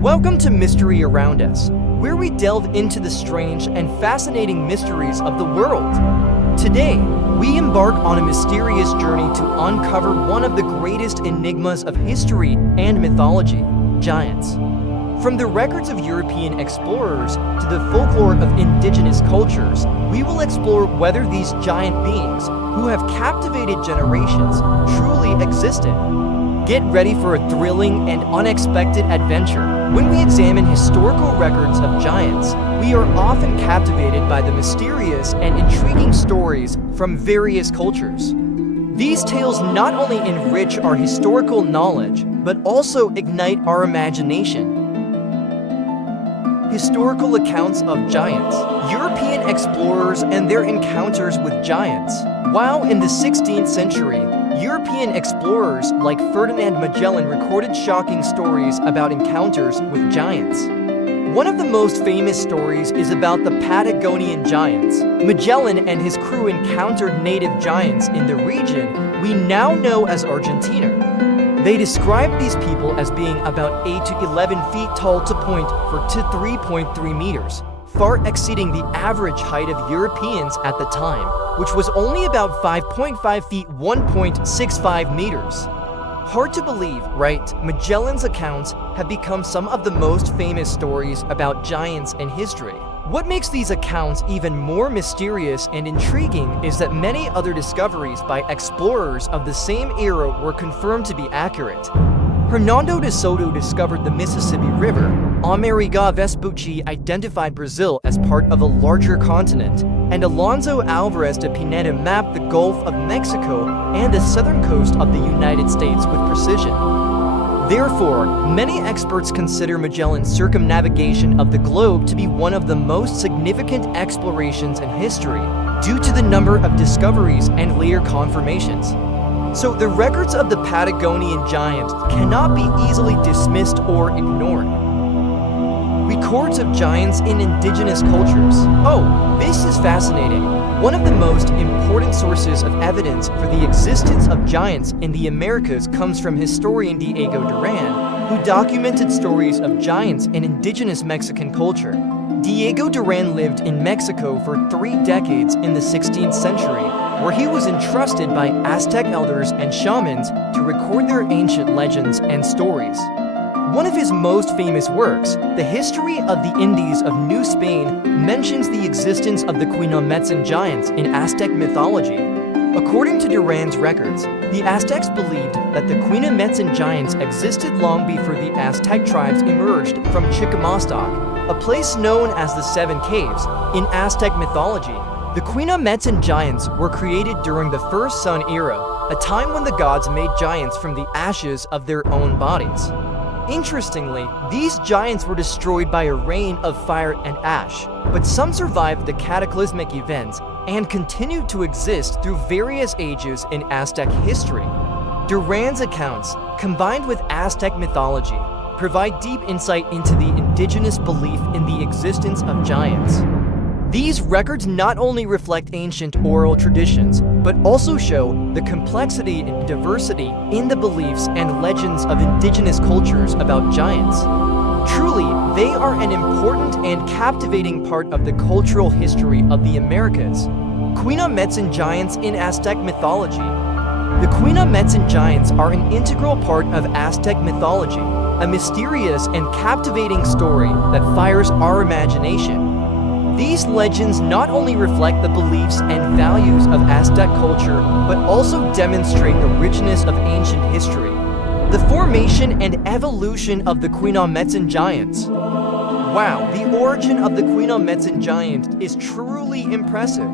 Welcome to Mystery Around Us, where we delve into the strange and fascinating mysteries of the world. Today, we embark on a mysterious journey to uncover one of the greatest enigmas of history and mythology: giants. From the records of European explorers to the folklore of indigenous cultures, we will explore whether these giant beings, who have captivated generations, truly existed. Get ready for a thrilling and unexpected adventure. When we examine historical records of giants, we are often captivated by the mysterious and intriguing stories from various cultures. These tales not only enrich our historical knowledge, but also ignite our imagination. Historical accounts of giants. European explorers and their encounters with giants. While in the 16th century, European explorers like Ferdinand Magellan recorded shocking stories about encounters with giants. One of the most famous stories is about the Patagonian giants. Magellan and his crew encountered native giants in the region we now know as Argentina. They described these people as being about 8 to 11 feet tall to 3.3 meters, far exceeding the average height of Europeans at the time, which was only about 5.5 feet, 1.65 meters. Hard to believe, right? Magellan's accounts have become some of the most famous stories about giants in history. What makes these accounts even more mysterious and intriguing is that many other discoveries by explorers of the same era were confirmed to be accurate. Hernando de Soto discovered the Mississippi River. Amerigo Vespucci identified Brazil as part of a larger continent, and Alonso Alvarez de Pineda mapped the Gulf of Mexico and the southern coast of the United States with precision. Therefore, many experts consider Magellan's circumnavigation of the globe to be one of the most significant explorations in history, due to the number of discoveries and later confirmations. So the records of the Patagonian giant cannot be easily dismissed or ignored. Records of giants in indigenous cultures. Oh, this is fascinating. One of the most important sources of evidence for the existence of giants in the Americas comes from historian Diego Duran, who documented stories of giants in indigenous Mexican culture. Diego Duran lived in Mexico for 3 decades in the 16th century, where he was entrusted by Aztec elders and shamans to record their ancient legends and stories. One of his most famous works, The History of the Indies of New Spain, mentions the existence of the Quinametzin giants in Aztec mythology. According to Duran's records, the Aztecs believed that the Quinametzin giants existed long before the Aztec tribes emerged from Chicomostoc, a place known as the Seven Caves, in Aztec mythology. The Quinametzin giants were created during the First Sun era, a time when the gods made giants from the ashes of their own bodies. Interestingly, these giants were destroyed by a rain of fire and ash, but some survived the cataclysmic events and continued to exist through various ages in Aztec history. Duran's accounts, combined with Aztec mythology, provide deep insight into the indigenous belief in the existence of giants. These records not only reflect ancient oral traditions, but also show the complexity and diversity in the beliefs and legends of indigenous cultures about giants. Truly, they are an important and captivating part of the cultural history of the Americas. Quinametzin giants in Aztec mythology. The Quinametzin giants are an integral part of Aztec mythology, a mysterious and captivating story that fires our imagination. These legends not only reflect the beliefs and values of Aztec culture, but also demonstrate the richness of ancient history. The formation and evolution of the Quinametzin giants. Wow, the origin of the Quinametzin giant is truly impressive.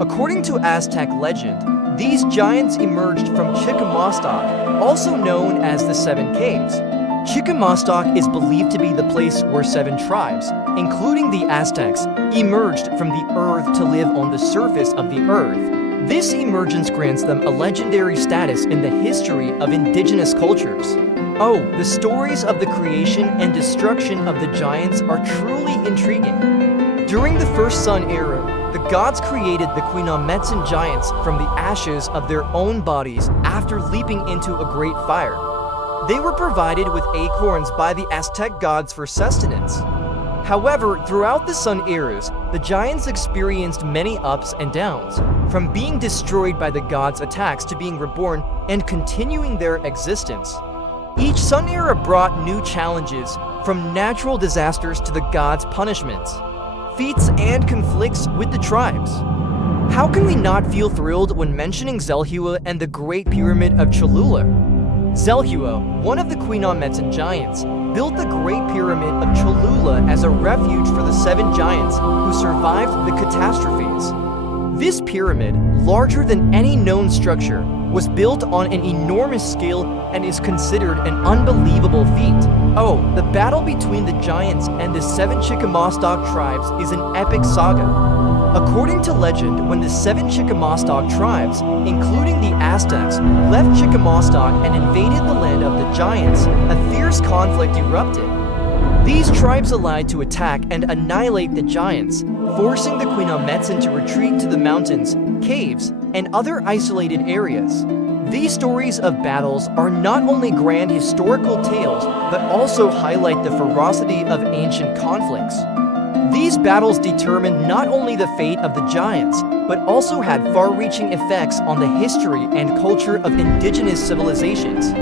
According to Aztec legend, these giants emerged from Chicomostoc, also known as the Seven Caves. Chicomostoc is believed to be the place where 7 tribes, including the Aztecs, emerged from the earth to live on the surface of the earth. This emergence grants them a legendary status in the history of indigenous cultures. Oh, the stories of the creation and destruction of the giants are truly intriguing. During the First Sun era, the gods created the Quinametzin giants from the ashes of their own bodies after leaping into a great fire. They were provided with acorns by the Aztec gods for sustenance. However, throughout the Sun eras, the giants experienced many ups and downs, from being destroyed by the gods' attacks to being reborn and continuing their existence. Each Sun era brought new challenges, from natural disasters to the gods' punishments, feats and conflicts with the tribes. How can we not feel thrilled when mentioning Zelhua and the Great Pyramid of Cholula? Zelhua, one of the Queen-Metzen giants, built the Great Pyramid of Cholula as a refuge for the 7 giants who survived the catastrophes. This pyramid, larger than any known structure, was built on an enormous scale and is considered an unbelievable feat. Oh, the battle between the giants and the 7 Chickamaustock tribes is an epic saga. According to legend, when the 7 Chickamaustock tribes, including the Aztecs, left Chickamaustock and invaded the land of the giants, a fierce conflict erupted. These tribes allied to attack and annihilate the giants, forcing the Queen-Metzen to retreat to the mountains, caves, and other isolated areas. These stories of battles are not only grand historical tales, but also highlight the ferocity of ancient conflicts. These battles determined not only the fate of the giants, but also had far-reaching effects on the history and culture of indigenous civilizations.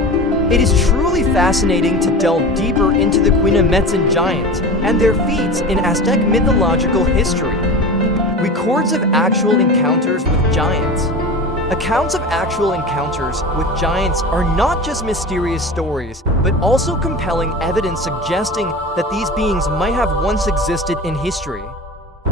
It is truly fascinating to delve deeper into the Queen-Metzen giants and their feats in Aztec mythological history. Records of actual encounters with giants. Accounts of actual encounters with giants are not just mysterious stories, but also compelling evidence suggesting that these beings might have once existed in history.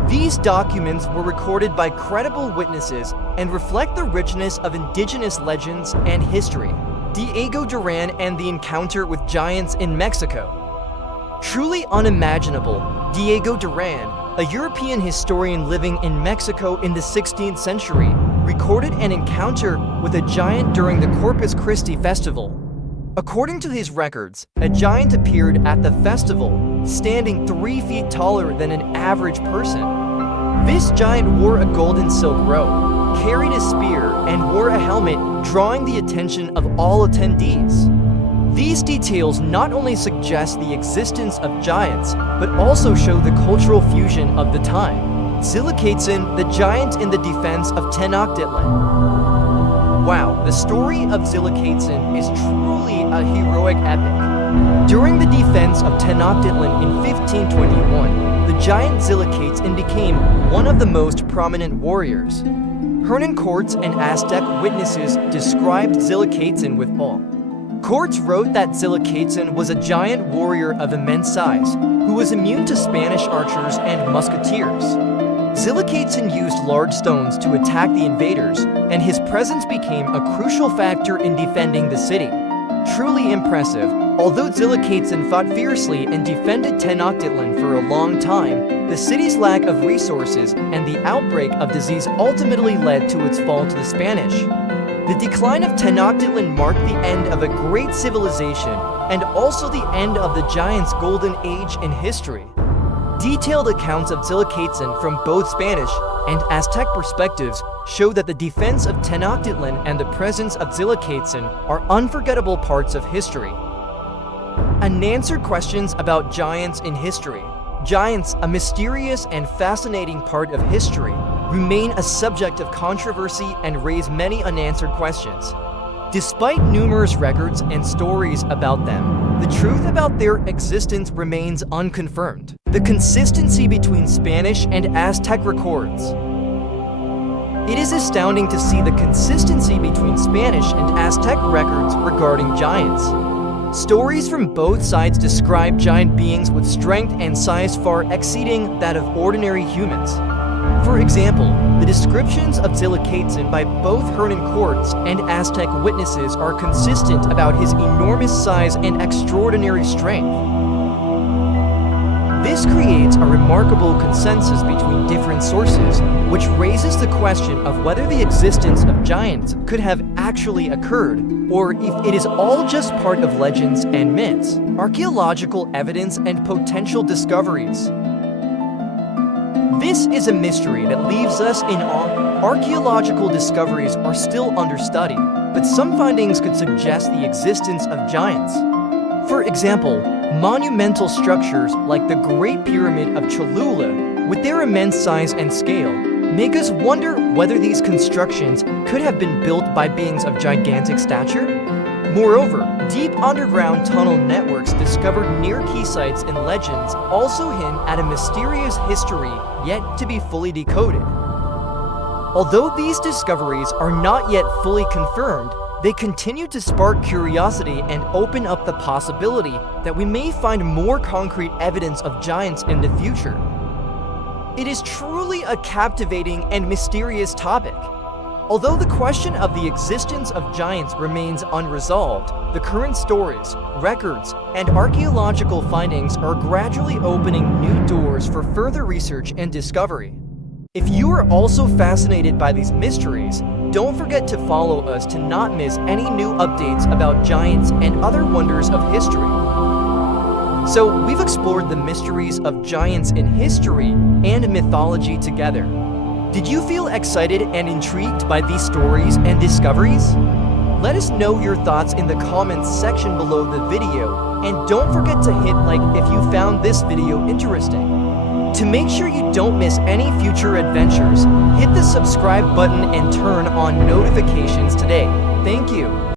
These documents were recorded by credible witnesses and reflect the richness of indigenous legends and history. Diego Duran and the encounter with giants in Mexico. Truly unimaginable, Diego Duran, a European historian living in Mexico in the 16th century, recorded an encounter with a giant during the Corpus Christi festival. According to his records, a giant appeared at the festival, standing 3 feet taller than an average person. This giant wore a golden silk robe, carried a spear, and wore a helmet, drawing the attention of all attendees. These details not only suggest the existence of giants, but also show the cultural fusion of the time. Zillicatzin, the giant in the defense of Tenochtitlan. Wow, the story of Zillicatzin is truly a heroic epic. During the defense of Tenochtitlan in 1521, the giant Zillicatzin became one of the most prominent warriors. Hernan Cortes and Aztec witnesses described Zillicatzin with awe. Cortes wrote that Zillicatzin was a giant warrior of immense size, who was immune to Spanish archers and musketeers. Zillicatzin used large stones to attack the invaders, and his presence became a crucial factor in defending the city. Truly impressive. Although Zillicatzin fought fiercely and defended Tenochtitlan for a long time, the city's lack of resources and the outbreak of disease ultimately led to its fall to the Spanish. The decline of Tenochtitlan marked the end of a great civilization and also the end of the giants' golden age in history. Detailed accounts of Zillicatzin from both Spanish and Aztec perspectives show that the defense of Tenochtitlan and the presence of Zillicatzin are unforgettable parts of history. Unanswered questions about giants in history. Giants, a mysterious and fascinating part of history, remain a subject of controversy and raise many unanswered questions. Despite numerous records and stories about them, the truth about their existence remains unconfirmed. The consistency between Spanish and Aztec records. It is astounding to see the consistency between Spanish and Aztec records regarding giants. Stories from both sides describe giant beings with strength and size far exceeding that of ordinary humans. For example, the descriptions of Zillicatzin by both Hernan Cortes and Aztec witnesses are consistent about his enormous size and extraordinary strength. This creates a remarkable consensus between different sources, which raises the question of whether the existence of giants could have actually occurred, or if it is all just part of legends and myths. Archaeological evidence and potential discoveries. This is a mystery that leaves us in awe. Archaeological discoveries are still under study, but some findings could suggest the existence of giants. For example, monumental structures like the Great Pyramid of Cholula, with their immense size and scale, make us wonder whether these constructions could have been built by beings of gigantic stature. Moreover, deep underground tunnel networks discovered near key sites in legends also hint at a mysterious history yet to be fully decoded. Although these discoveries are not yet fully confirmed, they continue to spark curiosity and open up the possibility that we may find more concrete evidence of giants in the future. It is truly a captivating and mysterious topic. Although the question of the existence of giants remains unresolved, the current stories, records, and archaeological findings are gradually opening new doors for further research and discovery. If you are also fascinated by these mysteries, don't forget to follow us to not miss any new updates about giants and other wonders of history. So, we've explored the mysteries of giants in history and mythology together. Did you feel excited and intrigued by these stories and discoveries? Let us know your thoughts in the comments section below the video, and don't forget to hit like if you found this video interesting. To make sure you don't miss any future adventures, hit the subscribe button and turn on notifications today. Thank you.